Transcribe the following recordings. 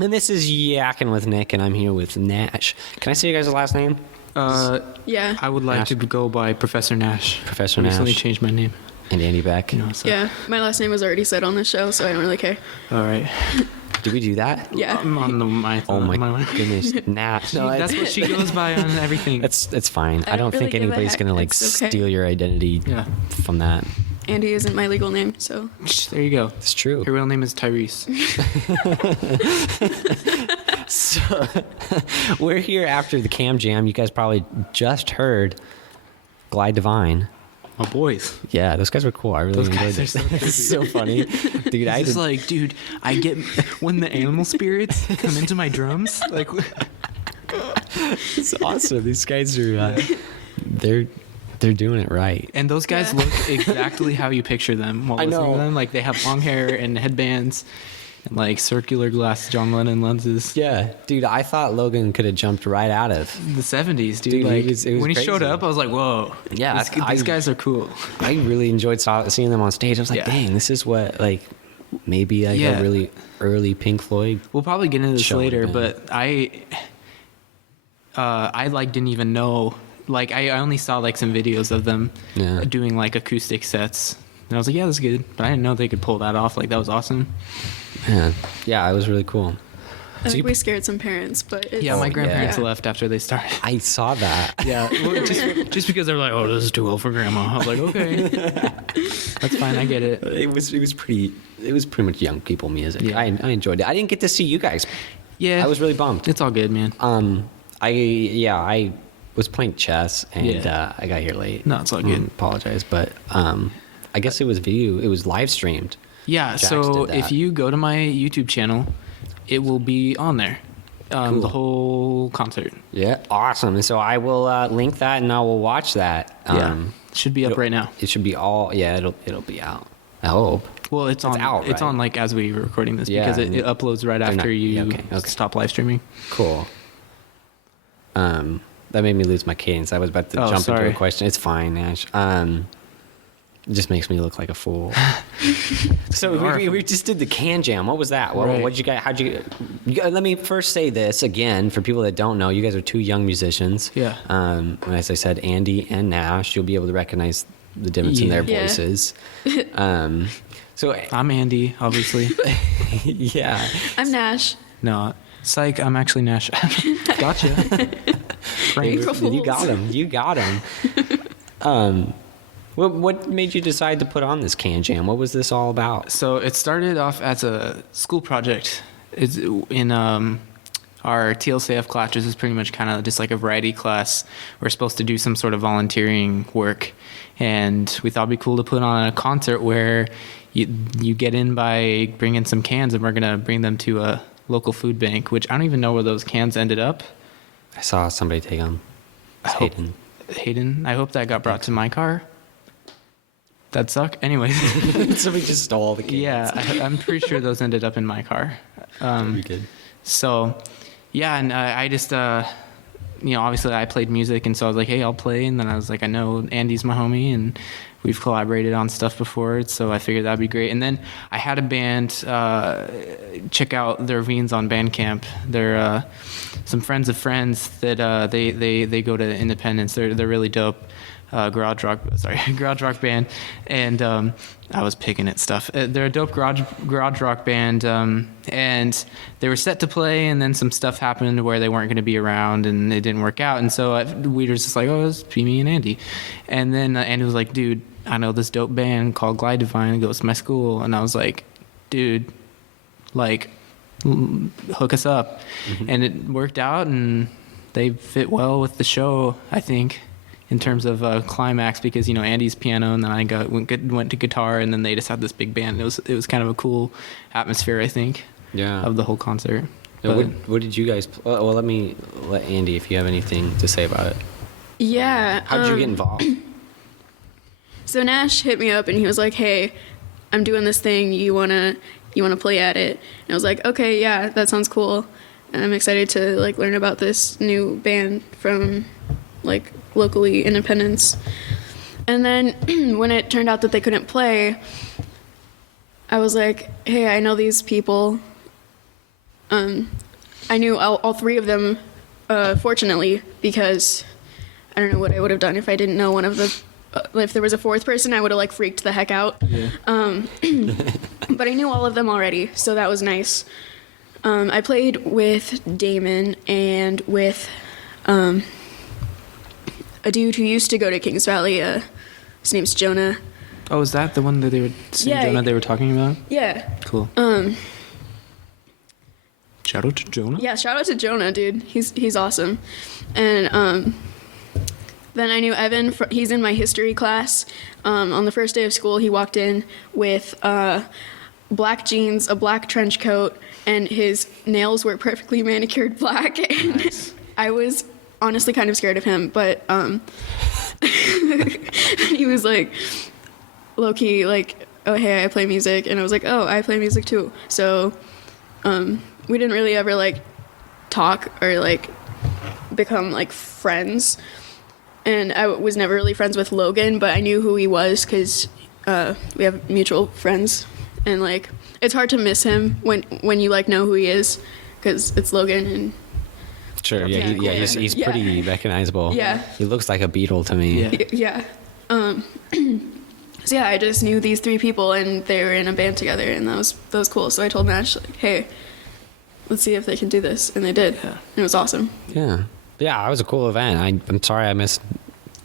And this is Yakkin with Nick, and I'm here with Nash. Can I say you guys' last name? Yeah. I would like Nash. to go by Professor Nash. Professor I Nash. recently changed my name. And Andi Beck. You know, so. Yeah. My last name was already said on this show, so I don't really care. All right. Did we do that? Yeah. I'm on my. Oh my goodness, Nash. No, That's what she goes by on everything. It's fine. I I don't don't think really give a anybody's heck. gonna like It's okay. steal your identity Yeah. from that. Andy isn't my legal name, so. There you go. It's true. Her real name is Tyrese. So we're here after the Cam Jam. You guys probably just heard Glide Divine. My boys. Yeah, those guys were cool. I really Those enjoyed guys are this. so creepy. It's so funny, dude. I It's did, like, dude, I get when the animal spirits come into my drums. Like, it's awesome. These guys are they're doing it right. and those guys Yeah. look exactly how you picture them while I listening know. to them. Like, they have long hair and headbands, and like circular glass John Lennon lenses. Yeah, dude. I thought Logan could have jumped right out of. The 70s, dude. Dude, like, it was when he showed crazy. up, I was like, whoa. Yeah, these guys are cool. I really enjoyed seeing them on stage. I was like, Yeah. dang, this is what like maybe like Yeah. a really early Pink Floyd. We'll probably get into this Show later, would've been. but I like didn't even know. Like, I only saw like some videos of them Yeah. doing like acoustic sets, and I was like, yeah, that's good. But I didn't know they could pull that off. Like, that was awesome. Man, yeah, it was really cool. I So think you- we scared some parents, but it's, Yeah, my yeah. grandparents Yeah. left after they started. I saw that. Yeah, well, just because they're like, oh, this is too old for grandma. I was like, okay, that's fine. I get it. It was pretty much young people music. Yeah. I enjoyed it. I didn't get to see you guys. Yeah, I was really bummed. It's all good, man. I was playing chess and Yeah. I got here late. No, it's all good. Apologize, but I guess it was live streamed. Yeah, Jax so did that. if you go to my YouTube channel, it will be on there. Cool. The whole concert. Yeah, awesome. And so I will link that and I will watch that. Should be up right now. It should be all. Yeah, it'll be out. I hope. Well, it's on. out, It's right? on like as we were recording this, Yeah, because it and uploads right they're after not- you yeah, okay. stop live streaming. Cool. That made me lose my cadence. I was about to Oh, jump into sorry. a question. It's fine, Nash. It just makes me look like a fool. So You are a we just did the Can Jam. What was that? Right. What did you guys? Let me first say this again for people that don't know. You guys are two young musicians. Yeah. As I said, Andi and Nash. You'll be able to recognize the difference in their Yeah. voices. So I'm Andy, obviously. yeah. I'm Nash. No, psych. I'm actually Nash. Gotcha. Frank. April You got Fools. him. You got him. What made you decide to put on this Can Jam? What was this all about? So it started off as a school project. It's in our TLCF class, which is pretty much kind of just like a variety class. We're supposed to do some sort of volunteering work, and we thought it'd be cool to put on a concert where you get in by bringing some cans, and we're gonna bring them to a local food bank, which I don't even know where those cans ended up. I saw somebody take them. I hope- Hayden. Hayden, I hope that got brought to my car. That'd suck. Anyways. Somebody just stole all the cans. Yeah, I'm pretty sure those ended up in my car. That'd be good. So, yeah, and I just, obviously I played music, and so I was like, hey, I'll play. And then I was like, I know Andy's my homie, and we've collaborated on stuff before, so I figured that'd be great. And then I had a band check out their Veens on Bandcamp. They're some friends of friends that they go to Independence. They're really dope. Garage rock band, and I was picking at stuff. They're a dope garage rock band, and they were set to play, and then some stuff happened where they weren't going to be around, and it didn't work out. And so we were just like, oh, it's me and Andy. And then Andy was like, dude, I know this dope band called Glide Divine. It goes to my school. And I was like, dude, like, hook us up. Mm-hmm. And it worked out, and they fit well with the show, I think, in terms of climax, because Andy's piano, and then I went to guitar, and then they just had this big band. It was kind of a cool atmosphere, I think, Yeah. of the whole concert. Now, But- what did you guys? Well, let Andy, if you have anything to say about it. Yeah. How did you get involved? So Nash hit me up and he was like, "Hey, I'm doing this thing. You wanna play at it?" And I was like, "Okay, yeah, that sounds cool." And I'm excited to like learn about this new band from like locally Independence. And then when it turned out that they couldn't play, I was like, "Hey, I know these people. I knew all three of them, fortunately, because I don't know what I would have done if I didn't know one of the. If there was a fourth person, I would have like freaked the heck out. Yeah. But I knew all of them already, so that was nice. I played with Damon and with a dude who used to go to Kings Valley. His name's Jonah. Oh, is that the one that they were Jonah they were talking about? Yeah. Cool. Shout out to Jonah. Yeah, shout out to Jonah, dude. He's awesome. And then I knew Evan. He's in my history class. On the first day of school, he walked in with black jeans, a black trench coat, and his nails were perfectly manicured black. And Nice. I was honestly kind of scared of him, but he was like low-key like, oh, hey, I play music. And I was like, oh, I play music too. So we didn't really ever like talk or like become like friends. And I was never really friends with Logan, but I knew who he was because we have mutual friends. And like, it's hard to miss him when you like know who he is, because it's Logan. And Sure. Yeah, Yeah. cool. He's Yeah. pretty recognizable. Yeah. He looks like a Beatle to me. Yeah. yeah. So yeah, I just knew these three people, and they were in a band together, and that was cool. So I told Nash like, hey, let's see if they can do this, and they did. Yeah. And it was awesome. Yeah. Yeah. It was a cool event. I'm sorry I missed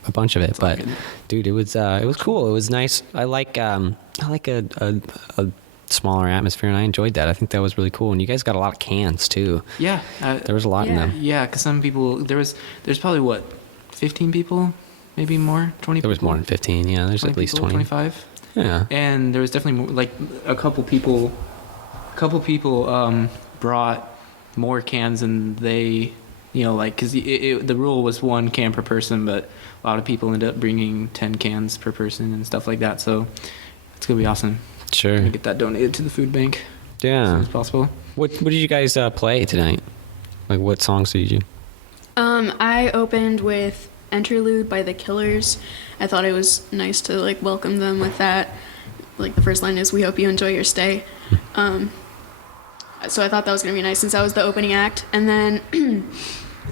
a bunch of it, but good. dude, it was cool. It was nice. I like a smaller atmosphere, and I enjoyed that. I think that was really cool. And you guys got a lot of cans too. Yeah. There was a lot in Yeah. them. Yeah, because some people there's probably what 15 people, maybe more, 20. There was people? more than 15. Yeah, there's 20 at least people, 20. 25. Yeah. And there was definitely more, like a couple people brought more cans than they, like, because the rule was 1 can per person, but a lot of people ended up bringing 10 cans per person and stuff like that. So it's gonna be awesome. Sure. Gonna get that donated to the food bank as soon Yeah. as possible. What did you guys play tonight? Like, what songs did you do? I opened with Interlude by The Killers. I thought it was nice to like welcome them with that. Like the first line is, "We hope you enjoy your stay." So I thought that was gonna be nice since I was the opening act. And then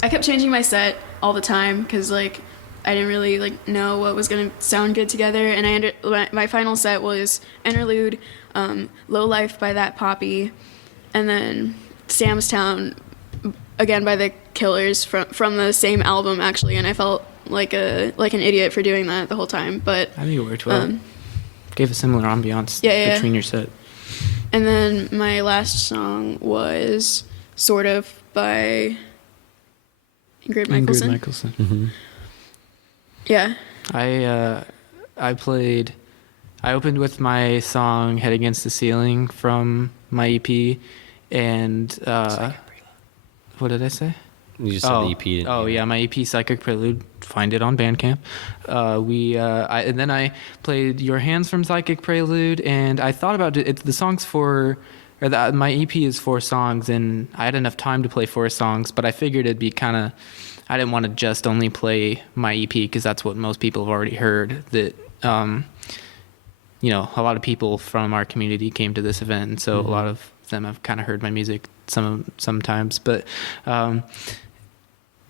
I kept changing my set all the time because like I didn't really like know what was gonna sound good together. And my final set was Interlude, Low Life by That Poppy, and then Sam's Town again by The Killers from the same album actually. And I felt like an idiot for doing that the whole time, but I think it worked well. Gave a similar ambiance Yeah. between your set. and then my last song was Sort of by Ingrid Michaelson. Mm-hmm. Yeah. I opened with my song Head Against the Ceiling from my EP, and what did I say? You just said the EP. didn't Oh you? yeah, my EP Psychic Prelude. Find it on Bandcamp. And then I played Your Hands from Psychic Prelude, and I thought about it. The songs my EP is 4 songs, and I had enough time to play 4 songs, but I figured it'd be kind of. I didn't want to just only play my EP because that's what most people have already heard. That a lot of people from our community came to this event, and so a lot of them have kind of heard my music sometimes. But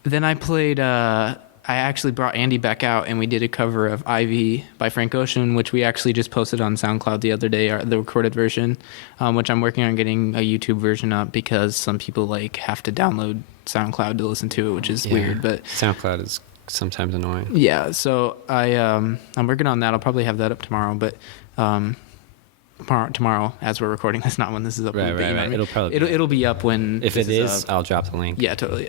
then I played. I actually brought Andi Beck out, and we did a cover of Ivy by Frank Ocean, which we actually just posted on SoundCloud the other day, the recorded version, which I'm working on getting a YouTube version up because some people have to download SoundCloud to listen to it, which is weird. But SoundCloud is sometimes annoying. yeah, so I'm working on that. I'll probably have that up tomorrow, but tomorrow as we're recording this, not when this is up. Right. It'll probably it'll be up when if this it is, up. I'll drop the link. Yeah, totally.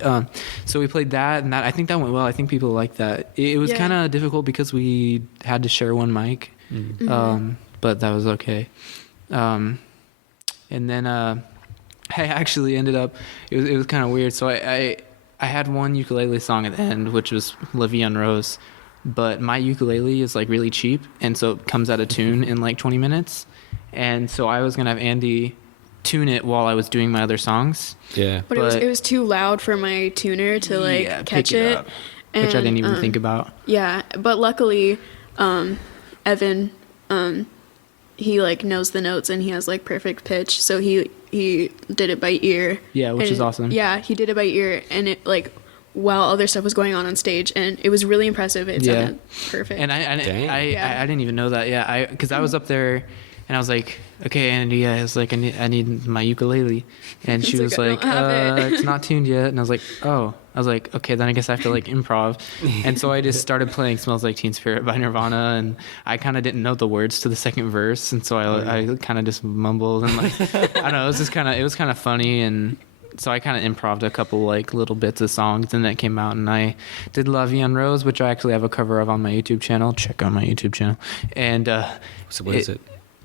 So we played that, and I think that went well. I think people liked that. It was Yeah. kind of difficult because we had to share one mic, but that was okay. And then I actually ended up. It was kind of weird. So I had one ukulele song at the end, which was La Vie en Rose, but my ukulele is really cheap, and so it comes out of tune in 20 minutes. And so I was gonna have Andi tune it while I was doing my other songs. Yeah. But it was too loud for my tuner to catch pick it it. up, which I didn't even think about. Yeah, but luckily, Evan, he like knows the notes and he has like perfect pitch. So he did it by ear. Yeah, which And, is awesome. Yeah, he did it by ear, and it like while other stuff was going on stage, and it was really impressive. It sounded perfect. And Dang. I didn't even know that. Yeah, because I was up there, and I was like, okay, Andy, I was like, I need my ukulele, and she He's was like, like, "I don't have it." it's not tuned yet, and I was like, oh, I was like, okay, then I guess I have to like improv, and so I just started playing "Smells Like Teen Spirit" by Nirvana, and I kind of didn't know the words to the second verse, and so I kind of just mumbled and like, I don't know, it was kind of funny, and so I kind of improv'd a couple like little bits of songs, and that came out, and I did La Vie en Rose, which I actually have a cover of on my YouTube channel. Check out my YouTube channel. And So what is it?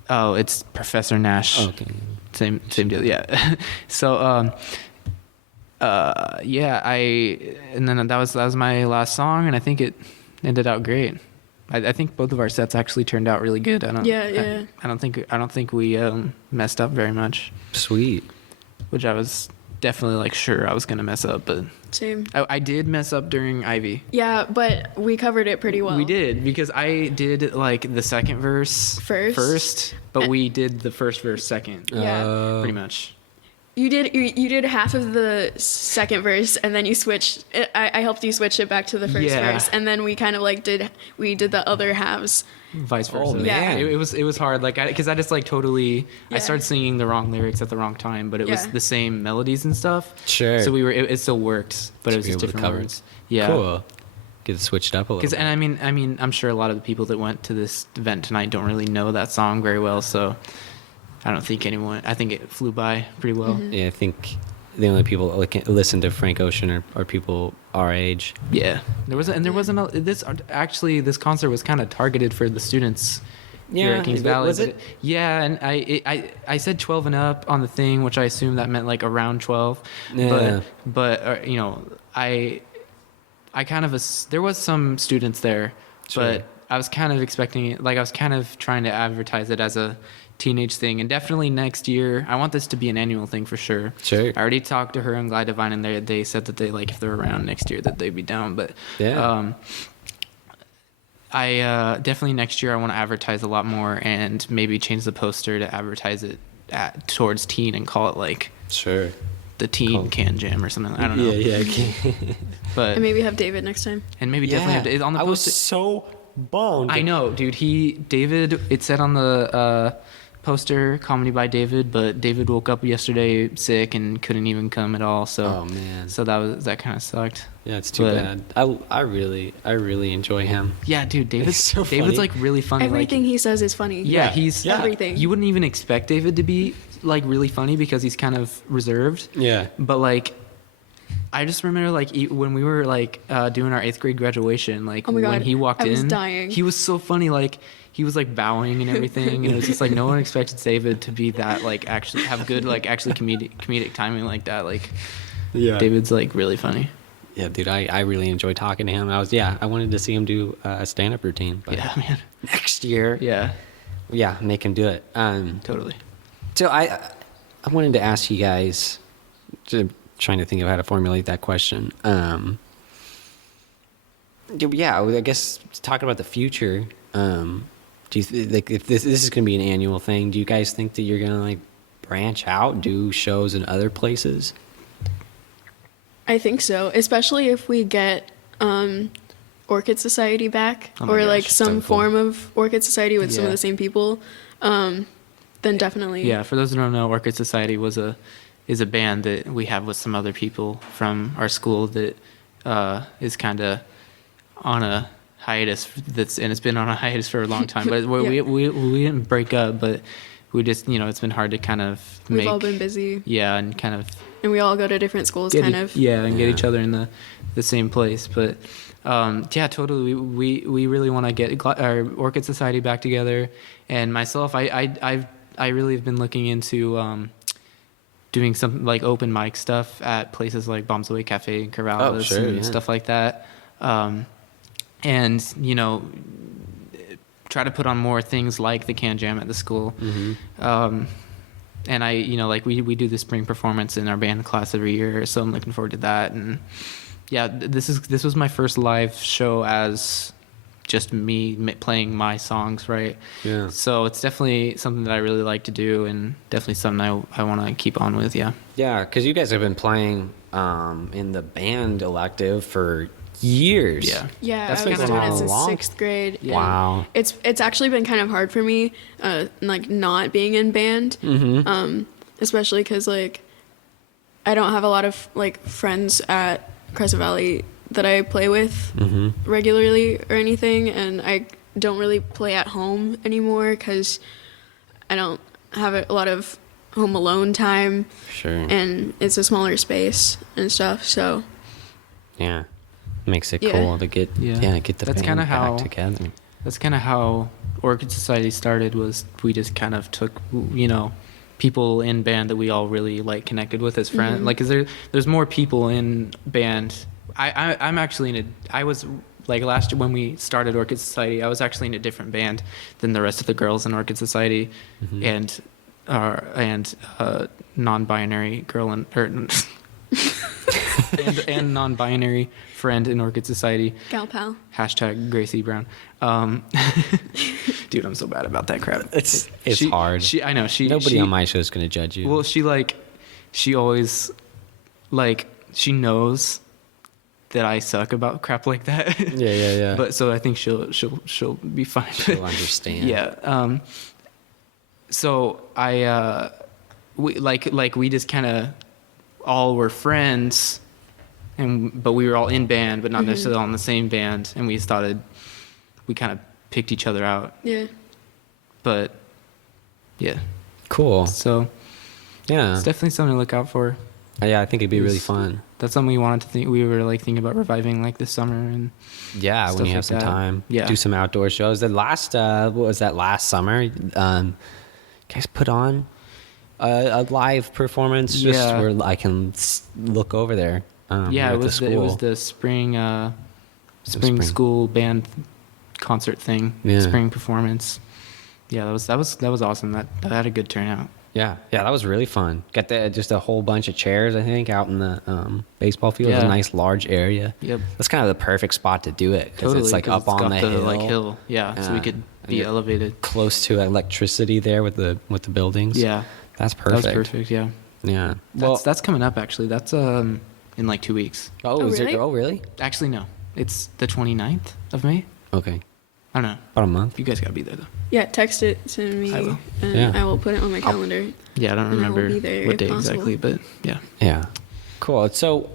Oh, it's Professor Nash. Oh, okay. Same deal. Yeah. So and then that was my last song, and I think it ended out great. I think both of our sets actually turned out really good. I don't think we messed up very much, Sweet. which I was definitely like sure I was gonna mess up, but Same. I did mess up during Ivy. Yeah, but we covered it pretty well. We did, because I did like the second verse first, but we did the first verse second. Yeah. Pretty much. You did half of the second verse, and then you switched. I helped you switch it back to the first Yeah. verse, and then we kind of like did the other halves. Vice versa. Oh, man. It was hard, like because I just like totally I Yeah. started singing the wrong lyrics at the wrong time, but it was Yeah. the same melodies and stuff. Sure. So it still worked, but it was be just able to different cover it. words. Yeah. Cool. Get it switched up a little. Because bit. and I mean I'm sure a lot of the people that went to this event tonight don't really know that song very well, so I don't think anyone. I think it flew by pretty well. Mm-hmm. Yeah, I think the only people that listen to Frank Ocean are people our age. Yeah, there wasn't this concert was kind of targeted for the students. Here at Kings Valley. Was it? Yeah, and I said 12 and up on the thing, which I assume that meant like around 12. Yeah. But you know, I kind of there was some students there, Sure. but I was kind of expecting it. Like I was kind of trying to advertise it as a teenage thing, and definitely next year I want this to be an annual thing for sure. Sure. I already talked to her and Glide Divine, and they said that they like if they're around next year that they'd be down. But Yeah. I definitely next year I want to advertise a lot more and maybe change the poster to advertise it towards teen and call it like Sure. the teen can jam or something. I don't know. Yeah, okay. But And maybe have David next time. definitely have to, on the I was poster. so bummed. I know, dude. David. It said on the poster comedy by David, but David woke up yesterday sick and couldn't even come at all. So Oh, man. So that kind of sucked. Yeah, it's too But- bad. I really enjoy him. Yeah, dude. David's so David's funny. like really funny. Everything like, he says is funny. Yeah, he's Everything. You wouldn't even expect David to be like really funny because he's kind of reserved. Yeah. But like, I just remember like when we were like doing our 8th grade graduation, like Oh my God, when he walked I was in, dying. he was so funny. Like he was like bowing and everything, and it was just like no one expected David to be that like actually have good like actually comedic timing like that. Like Yeah. David's like really funny. Yeah, dude, I really enjoy talking to him. I wanted to see him do a stand-up routine. But Yeah, man. next year, Yeah, make him do it. totally. So I wanted to ask you guys, trying to think of how to formulate that question. Yeah, I guess talking about the future. Do you like if this is going to be an annual thing? Do you guys think that you're going to like branch out, do shows in other places? I think so, especially if we get Orchid Society back, Oh my or gosh, like so some cool. form of Orchid Society with some of Yeah. the same people. Then definitely. Yeah, for those who don't know, Orchid Society is a band that we have with some other people from our school that is kind of on a hiatus. And it's been on a hiatus for a long time. But Yeah. we didn't break up, but we just it's been hard to kind of We've make all been busy, and kind of and we all go to different schools, get kind of. and get Yeah. each other in the same place. But totally, we really want to get our Orchid Society back together. And myself, I really have been looking into doing some like open mic stuff at places like Bombs Away Cafe and Corrales sure, and yeah. stuff like that. And try to put on more things like the Can Jam at the school. And I, like we do the spring performance in our band class every year, so I'm looking forward to that. And yeah, this was my first live show as just me playing my songs, right? Yeah. So it's definitely something that I really like to do, and definitely something I want to keep on with. Yeah. Yeah, because you guys have been playing in the band elective for years. Yeah. Yeah, That's I been was going doing on it a since long. sixth grade. and Wow. It's actually been kind of hard for me, like not being in band, especially because like I don't have a lot of like friends at Crescent Valley that I play with regularly or anything, and I don't really play at home anymore because I don't have a lot of home alone time, Sure. and it's a smaller space and stuff. So Yeah. Makes it Yeah. cool to get Yeah. get the That's band kinda back how- together. That's kind of how Orchid Society started. Was we just kind of took, people in band that we all really like connected with as friends. Like, there's more people in band. I'm actually I was like last year when we started Orchid Society, I was actually in a different band than the rest of the girls in Orchid Society, and non-binary girl and non-binary friend in Orchid Society. gal pal. Hashtag Gracie Brown. Dude, I'm so bad about that crap. It's She- hard. I know. Nobody on my show is going to judge you. Well, she always, she knows that I suck about crap like that. yeah. But so I think she'll be fine. She'll understand. Yeah. So we just kind of all were friends, but we were all in band, but not necessarily all in the same band, and we kind of picked each other out. Yeah. But yeah, Cool. so Yeah. it's definitely something to look out for. Yeah, I think it'd be really fun. That's something we wanted to think. We were thinking about reviving this summer and Yeah, when stuff you have like some that. time. Yeah. Do some outdoor shows. The last, what was that, last summer? You guys put on a live performance just Yeah. where I can look over there. yeah, here it at the was it was school. the spring spring. school band concert thing. Yeah. Spring performance. Yeah, that was awesome. That had a good turnout. Yeah, that was really fun. Got just a whole bunch of chairs, I think, out in the baseball field. It was a Yeah. nice large area. Yep. That's kind of the perfect spot to do it because Totally, it's like 'cause up on got the hill, hill. Yeah, so we could and be you're elevated. close to electricity there with the buildings. Yeah, that's perfect. that was perfect. Yeah, Yeah. Well, that's coming up actually. That's in 2 weeks. oh, is really? there? Oh, really? Actually, no, it's the 29th of May. Okay, I don't know. about a month. You guys gotta be there though. Yeah, text it to me, I will. and Yeah. I will put it on my calendar. Yeah, I don't And I will remember be there what if day possible. exactly, but yeah. Yeah. Cool. So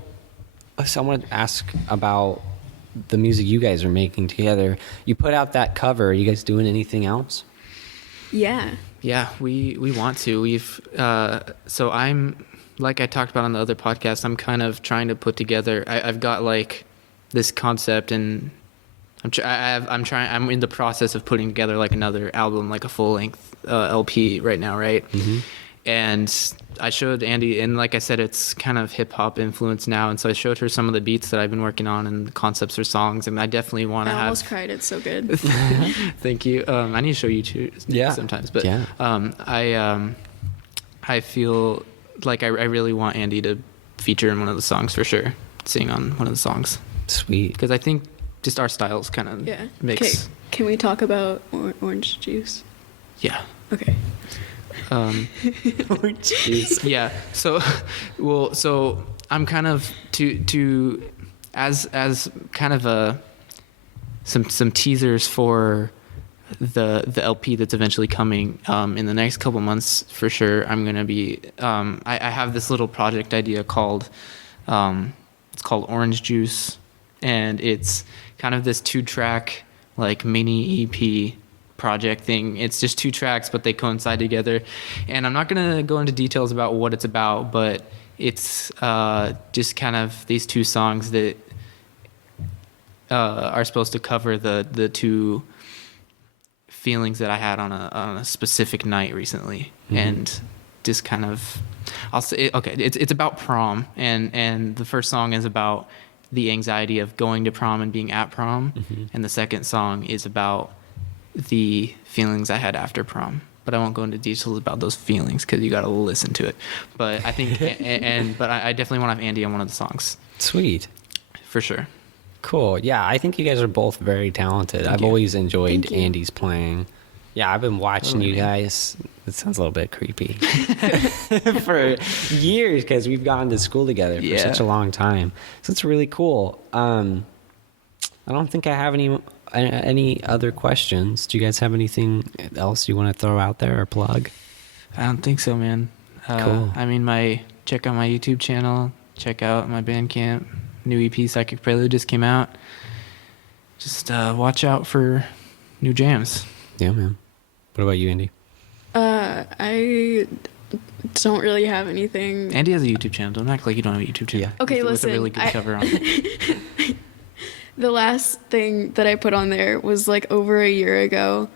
I want to ask about the music you guys are making together. You put out that cover. Are you guys doing anything else? Yeah. Yeah, we want to. We've so I'm like I talked about on the other podcast. I'm kind of trying to put together. I've got this concept, and I'm in the process of putting together another album, a full length LP right now, right? And I showed Andi, and like I said, it's kind of hip hop influenced now, and so I showed her some of the beats that I've been working on and the concepts for songs, and I definitely want to I have. almost cried. It's so good. Thank you. I need to show you too sometimes, but Yeah. I feel like I really want Andi to feature in one of the songs for sure, sing on one of the songs, Sweet. because I think just our styles kind of Yeah. mix. Okay. Can we talk about orange juice? Yeah. Okay. Jeez. Yeah. So, so I'm kind of as kind of some teasers for the LP that's eventually coming in the next couple months for sure. I'm gonna be I have this little project idea called it's called Orange Juice, and it's kind of this 2-track mini EP project thing. It's just 2 tracks, but they coincide together, and I'm not gonna go into details about what it's about, but it's just kind of these 2 songs that are supposed to cover the 2 feelings that I had on a specific night recently. And just kind of, I'll say, okay, it's about prom, and the first song is about the anxiety of going to prom and being at prom, and the second song is about the feelings I had after prom. But I won't go into details about those feelings because you got to listen to it. But I think, but I definitely want to have Andi on one of the songs Sweet. for sure. Cool. Yeah, I think you guys are both very talented. I've you. always enjoyed Thank you. Andy's playing. Yeah, I've been watching Totally, you man. guys. It sounds a little bit creepy for years because we've gone to school together for Yeah. such a long time. So it's really cool. I don't think I have any other questions. Do you guys have anything else you want to throw out there or plug? I don't think so, man. Cool. I mean, check out my YouTube channel. Check out my Bandcamp. New EP, Psychic Prelude, just came out. Just watch out for new jams. Yeah, man. What about you, Andy? I don't really have anything. Andy has a YouTube channel. Don't act like you don't have a YouTube channel. Yeah. Okay, with listen, a really good cover on it. The last thing that I put on there was like over a year ago.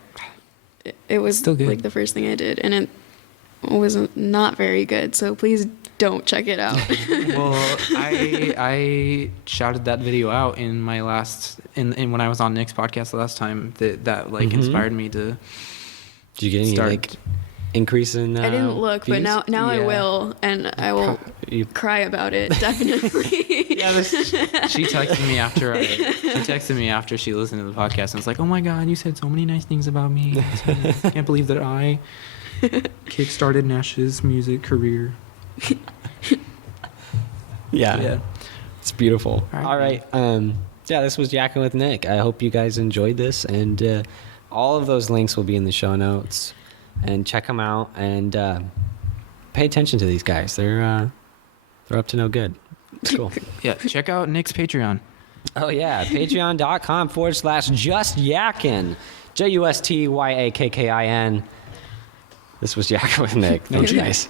It was Still good. like the first thing I did, and it was not very good. So please don't check it out. Well, I shouted that video out in my last in when I was on Nick's podcast the last time that like Mhm. inspired me to Did you get any start. like increase in? I didn't look, but views? now I Yeah. will, and I will You- cry about it definitely. Yeah, she texted me after she listened to the podcast and was like, "Oh my God, you said so many nice things about me. I can't believe that I kickstarted Nash's music career." Yeah. Yeah. It's beautiful. All right, All right. Yeah, this was Yakkin with Nick. I hope you guys enjoyed this, and all of those links will be in the show notes. And check them out, and pay attention to these guys. They're up to no good. It's cool. Yeah, check out Nick's Patreon. Oh yeah, patreon.com/justyakin. JUSTYAKKIN. This was Yakkin with Nick. Thanks, guys.